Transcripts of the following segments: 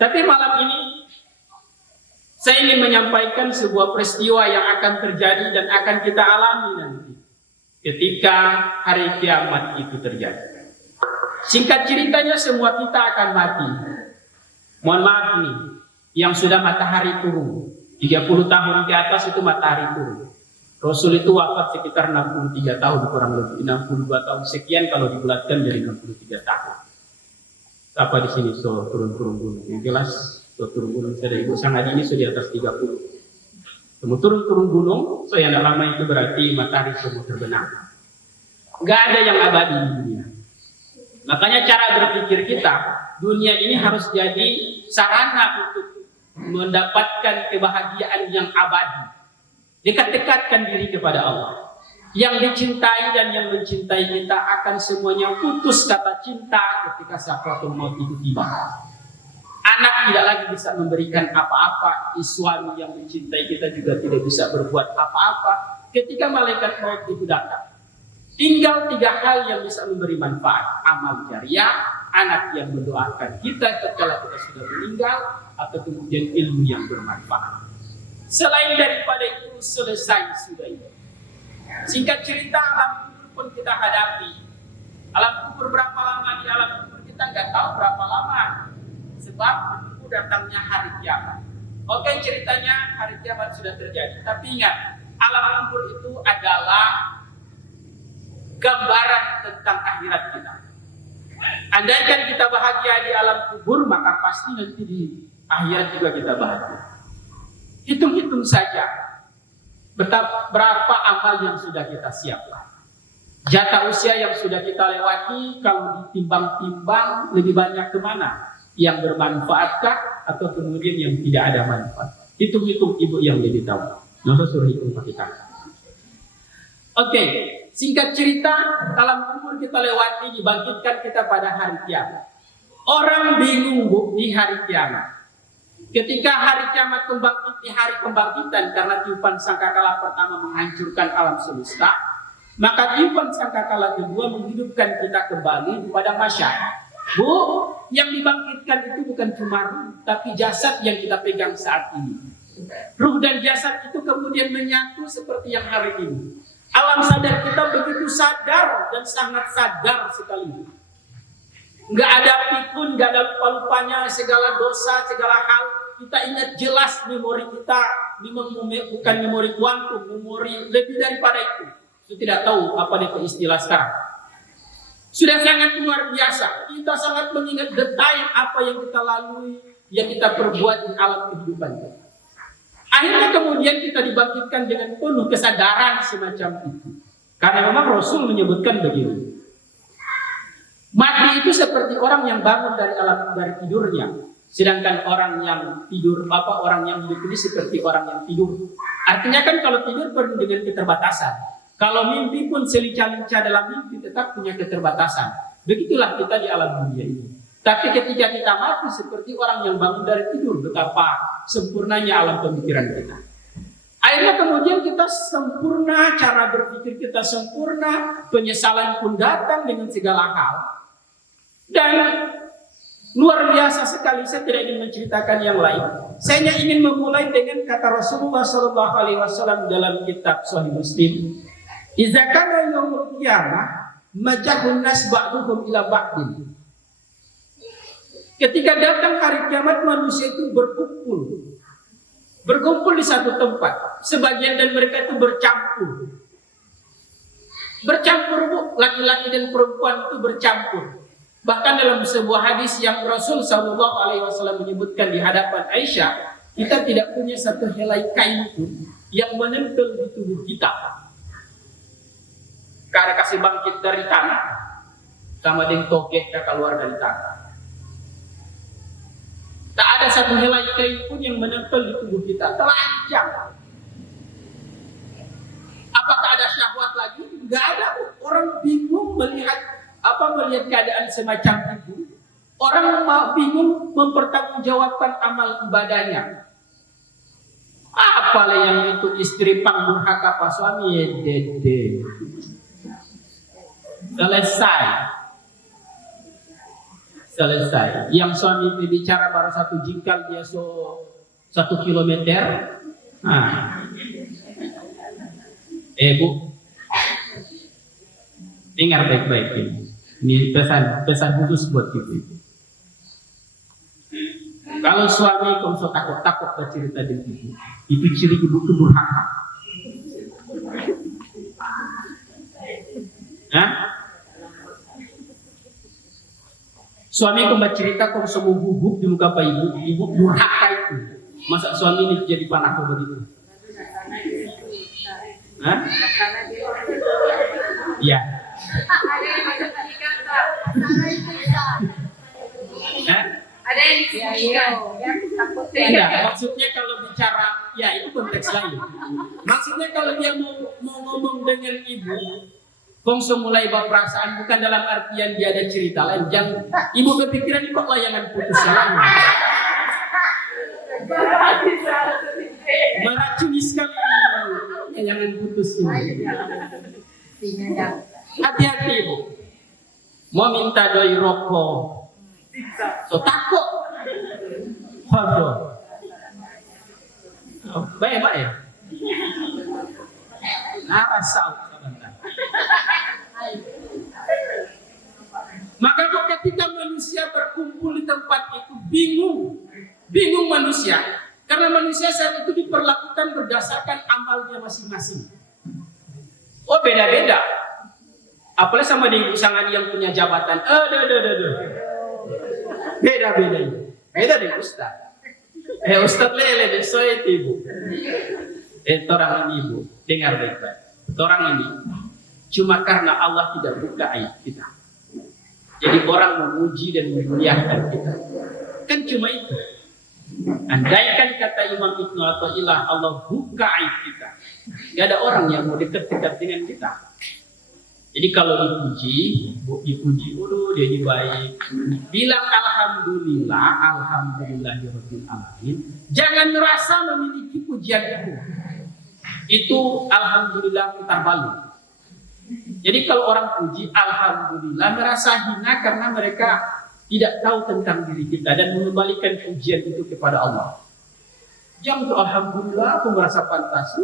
Tapi malam ini saya ingin menyampaikan sebuah peristiwa yang akan terjadi dan akan kita alami nanti ketika hari kiamat itu terjadi. Singkat ceritanya semua kita akan mati. Mohon maaf nih, yang sudah matahari turun 30 tahun ke atas itu matahari turun. Rasul itu wafat sekitar 63 tahun kurang lebih, 62 tahun sekian kalau dibulatkan jadi 63 tahun. Apa di sini so turun gunung? Yang jelas so turun gunung saya ibu sangat ini sudah di atas 30. Semua turun gunung, so yang lama itu berarti matahari semua terbenam. Gak ada yang abadi di dunia. Makanya cara berpikir kita, dunia ini harus jadi sarana untuk mendapatkan kebahagiaan yang abadi. Dekat-dekatkan diri kepada Allah. Yang dicintai dan yang mencintai kita akan semuanya putus kata cinta ketika sakratul maut itu tiba. Anak tidak lagi bisa memberikan apa-apa, suami yang mencintai kita juga tidak bisa berbuat apa-apa ketika malaikat maut itu datang. Tinggal 3 hal yang bisa memberi manfaat: amal jariah, anak yang mendoakan kita setelah kita sudah meninggal, atau kemudian ilmu yang bermanfaat. Selain daripada itu selesai sudah itu. Singkat cerita, alam kubur pun kita hadapi. Alam kubur berapa lama di alam kubur kita nggak tahu berapa lama, sebab menunggu datangnya hari kiamat. Oke, ceritanya hari kiamat sudah terjadi, tapi ingat, alam kubur itu adalah gambaran tentang akhirat kita. Andaikan kita bahagia di alam kubur, maka pasti nanti di akhirat juga kita bahagia. Hitung-hitung saja berapa amal yang sudah kita siapkan. Jatah usia yang sudah kita lewati, kalau ditimbang-timbang lebih banyak kemana? Yang bermanfaatkah atau kemudian yang tidak ada manfaat? Hitung-hitung ibu yang lebih tahu. Maka suruh hitung pakai tangan. Oke, singkat cerita, alam kubur kita lewati, dibangkitkan kita pada hari kiamat. Orang bingung bu di hari kiamat. Ketika hari kiamat di hari kebangkitan, karena tiupan sangkakala pertama menghancurkan alam semesta, maka tiupan sangkakala kedua menghidupkan kita kembali kepada masyarakat. Bu, yang dibangkitkan itu bukan cuma ruh, tapi jasad yang kita pegang saat ini. Ruh dan jasad itu kemudian menyatu seperti yang hari ini. Alam sadar kita begitu sadar dan sangat sadar sekali. Nggak ada pikun, nggak ada lupa-lupanya, segala dosa, segala hal. Kita ingat jelas memori kita, memang bukan memori kuantum, memori lebih daripada itu. Saya tidak tahu apa dia istilah sekarang. Sudah sangat luar biasa. Kita sangat mengingat detail apa yang kita lalui, yang kita perbuat di alam kehidupan. Akhirnya kemudian kita dibangkitkan dengan penuh kesadaran semacam itu. Karena memang Rasul menyebutkan begini. Mati itu seperti orang yang bangun dari tidurnya. Sedangkan orang yang tidur, orang yang hidup ini seperti orang yang tidur. Artinya kan kalau tidur penuh dengan keterbatasan. Kalau mimpi pun selincah-lincah dalam mimpi tetap punya keterbatasan. Begitulah kita di alam dunia ini. Tapi ketika kita mati seperti orang yang bangun dari tidur, betapa sempurnanya alam pemikiran kita. Akhirnya kemudian kita sempurna, cara berpikir kita sempurna, penyesalan pun datang dengan segala hal. Dan luar biasa sekali, saya tidak ingin menceritakan yang lain. Saya hanya ingin memulai dengan kata Rasulullah SAW dalam kitab Sahih Muslim. Idza kana yaumul qiyamah majahun nas ba'duhum ila ba'din. Ketika datang hari kiamat, manusia itu berkumpul di satu tempat. Sebagian dan mereka itu bercampur, bu, laki-laki dan perempuan itu bercampur. Bahkan dalam sebuah hadis yang Rasul SAW menyebutkan di hadapan Aisyah, kita tidak punya satu helai kain pun yang menempel di tubuh kita. Karena kasih bangkit dari tanah, sama dengan togeh keluar dari tanah. Tak ada satu helai kain pun yang menempel di tubuh kita, telanjang. Apakah ada syahwat lagi? Tidak ada. Orang bingung melihat keadaan semacam itu. Orang bingung mempertanggungjawabkan amal ibadahnya. Apalah yang itu istri durhaka pak suami ya dede. selesai. Yang suami bicara baru 1 jengkal, dia 1 kilometer. Nah. Bu, dengar baik-baik ini. Ini pesan khusus buat ibu. Kalau suami kamu takut bercerita dengan ibu, itu ciri ibu itu durhaka. Suami kamu bercerita kamu semua gugup di muka pak ibu durhaka itu. Masa suami ini jadi panah begitu? Ya. Ada yang disembunyikan. Tidak, maksudnya kalau bicara, ya itu konteks lain. Maksudnya kalau dia mau ngomong dengan ibu, kongso mulai berperasaan, bukan dalam artian dia ada cerita lain. Jangan ibu berpikiran ini kok layangan putus jalan. Meracuni sekali layangan putus ini. Hati-hati ibu. Mau minta doi rokok. So takut. Waduh. Baik ya. Rasa sebentar. Maka ketika manusia berkumpul di tempat itu bingung manusia, karena manusia saat itu diperlakukan berdasarkan amalnya masing-masing. Oh beda-beda. Apalagi sama di ibu sangat yang punya jabatan. Beda di ustaz. Ustaz lele besok itu ibu. Orang ini ibu, dengar baik-baik. Orang ini cuma karena Allah tidak buka aib kita. Jadi orang memuji dan memuliakan kita. Kan cuma itu. Andaikan kata Imam Ibnu Athaillah Allah buka aib kita, gak ada orang yang mau dekat-dekat dengan kita. Jadi kalau dipuji dulu dia baik. Bilang alhamdulillahirabbil alamin. Jangan merasa memiliki pujian itu alhamdulillah putar balik. Jadi kalau orang puji alhamdulillah merasa hina karena mereka tidak tahu tentang diri kita dan mengembalikan pujian itu kepada Allah. Jangan tuh alhamdulillah aku merasa pantas.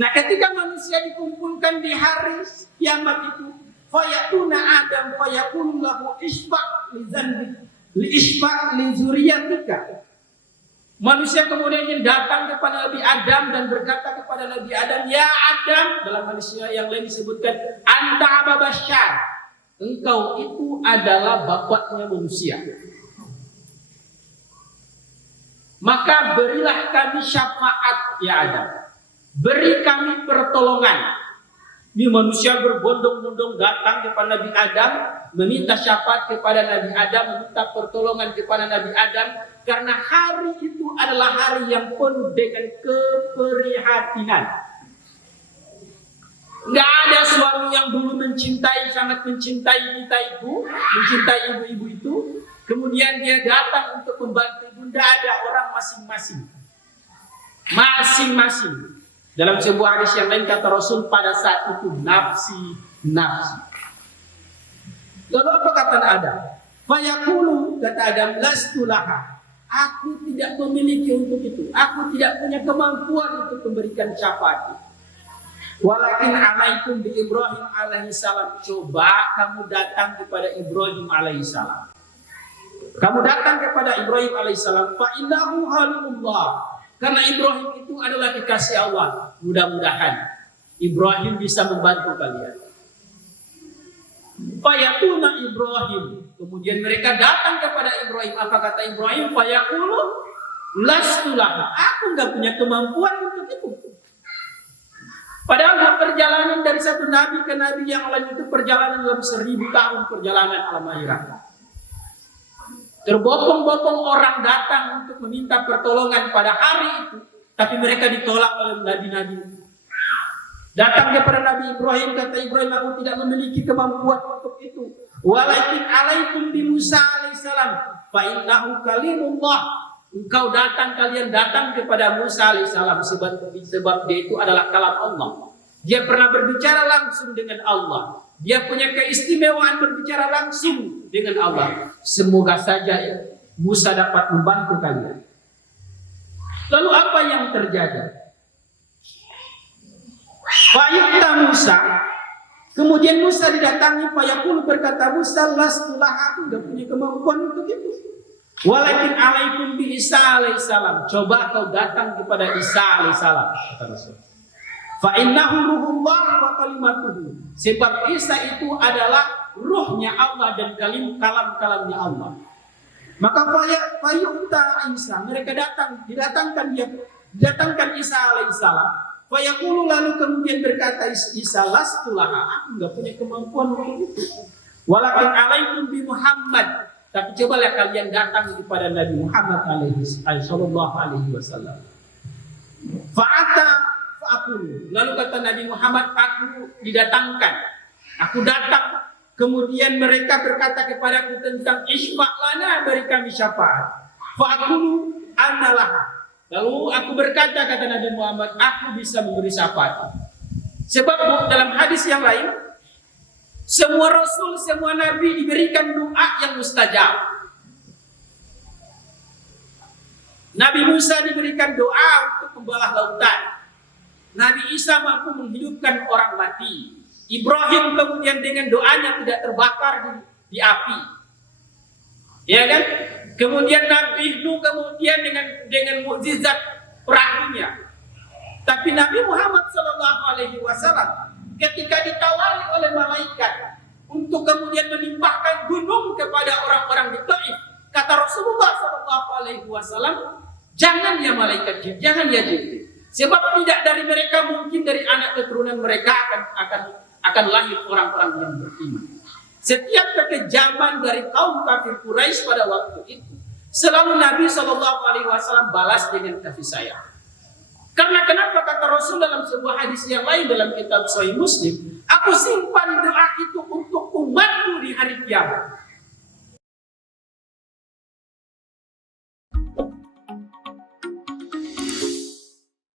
Nah, ketika manusia dikumpulkan di hari kiamat itu, fayatuna Adam fayaqulu lahu isfa' li dzanbi li isfa' li zuriyatika. Manusia kemudian datang kepada Nabi Adam dan berkata kepada Nabi Adam, "Ya Adam," dalam manusia yang lain disebutkan, "Anta Aba Bashar." Engkau itu adalah bapaknya manusia. Maka berilah kami syafaat ya Adam. Beri kami pertolongan. Ini manusia berbondong-bondong datang kepada Nabi Adam, meminta syafaat kepada Nabi Adam, meminta pertolongan kepada Nabi Adam, karena hari itu adalah hari yang penuh dengan keprihatinan. Nggak ada suami yang dulu sangat mencintai kita itu, mencintai ibu-ibu itu, kemudian dia datang untuk membantu ibu. Nggak ada, orang masing-masing. Dalam sebuah hadis yang lain kata Rasul pada saat itu nafsi. Lalu apa kata Adam? Fayaqulu, kata Adam, lastu laha. Aku tidak memiliki untuk itu. Aku tidak punya kemampuan untuk memberikan syafaat. Walakin alaikum bi Ibrahim alaihissalam. Coba kamu datang kepada Ibrahim alaihissalam. Kamu datang kepada Ibrahim alaihissalam. Fa innahu halulullah. Karena Ibrahim itu adalah kekasih Allah. Mudah-mudahan Ibrahim bisa membantu kalian. Fayatuna Ibrahim. Kemudian mereka datang kepada Ibrahim. Apa kata Ibrahim? Fayaqulu lastulah. Aku enggak punya kemampuan untuk itu. Padahal perjalanan dari satu nabi ke nabi yang lain itu perjalanan dalam 1000 tahun perjalanan alam akhirat. Terbotong-botong orang datang untuk meminta pertolongan pada hari itu, tapi mereka ditolak oleh nabi-nabi. Datang kepada Nabi Ibrahim, kata Ibrahim, aku tidak memiliki kemampuan untuk itu. Walakin alaikum bi Musa alaihissalam, fa innahu kalimullah. Kalian datang kepada Musa alaihissalam sebab dia itu adalah kalam Allah. Dia pernah berbicara langsung dengan Allah. Dia punya keistimewaan berbicara langsung dengan Allah. Semoga saja Musa dapat membantu kalian. Lalu apa yang terjadi? Fayu'ta Musa, kemudian Musa didatangi, fayaqulu, berkata Musa, lastulah, aku tidak punya kemampuan untuk itu. Walakin alaikum bi Isa alaihissalam, coba kau datang kepada Isa alaihissalam, kata Rasul. Fa innahu ruhullah wa kalimatuhu, sebab Isa itu adalah ruhnya Allah dan kalam-kalamnya Allah. Maka fayu'ta Isa, mereka didatangkan Isa alaihissalam. Fayaqulu, lalu kemudian berkata Isa, lastulah, aku enggak punya kemampuan untuk itu. Walakin alaikum bi Muhammad, tapi cobalah kalian datang kepada Nabi Muhammad sallallahu alaihi wasallam. Fa'aqulu, lalu kata Nabi Muhammad, aku didatangkan, aku datang. Kemudian mereka berkata kepadaku tentang isfa' lana, beri kami syafaat. Fa'aqulu analah. Lalu aku berkata, kata Nabi Muhammad, aku bisa memberi syafaat. Sebab dalam hadis yang lain, semua Rasul, semua Nabi diberikan doa yang mustajab. Nabi Musa diberikan doa untuk membelah lautan. Nabi Isa mampu menghidupkan orang mati. Ibrahim kemudian dengan doanya tidak terbakar di api. Ya kan? Kemudian Nabi Nuh kemudian dengan mukjizat perahunya. Tapi Nabi Muhammad SAW ketika ditawari oleh malaikat untuk kemudian menimpahkan gunung kepada orang-orang di Taif, kata Rasulullah SAW, jangan ya malaikat jin, jangan ya jin. Sebab tidak dari mereka, mungkin dari anak keturunan mereka akan lahir orang-orang yang beriman. Setiap kekejaman dari kaum kafir Quraisy pada waktu itu, selalu Nabi SAW balas dengan kasih sayang. Karena kenapa, kata Rasul dalam sebuah hadis yang lain dalam kitab Sahih Muslim, aku simpan doa itu untuk umatku di hari kiamat.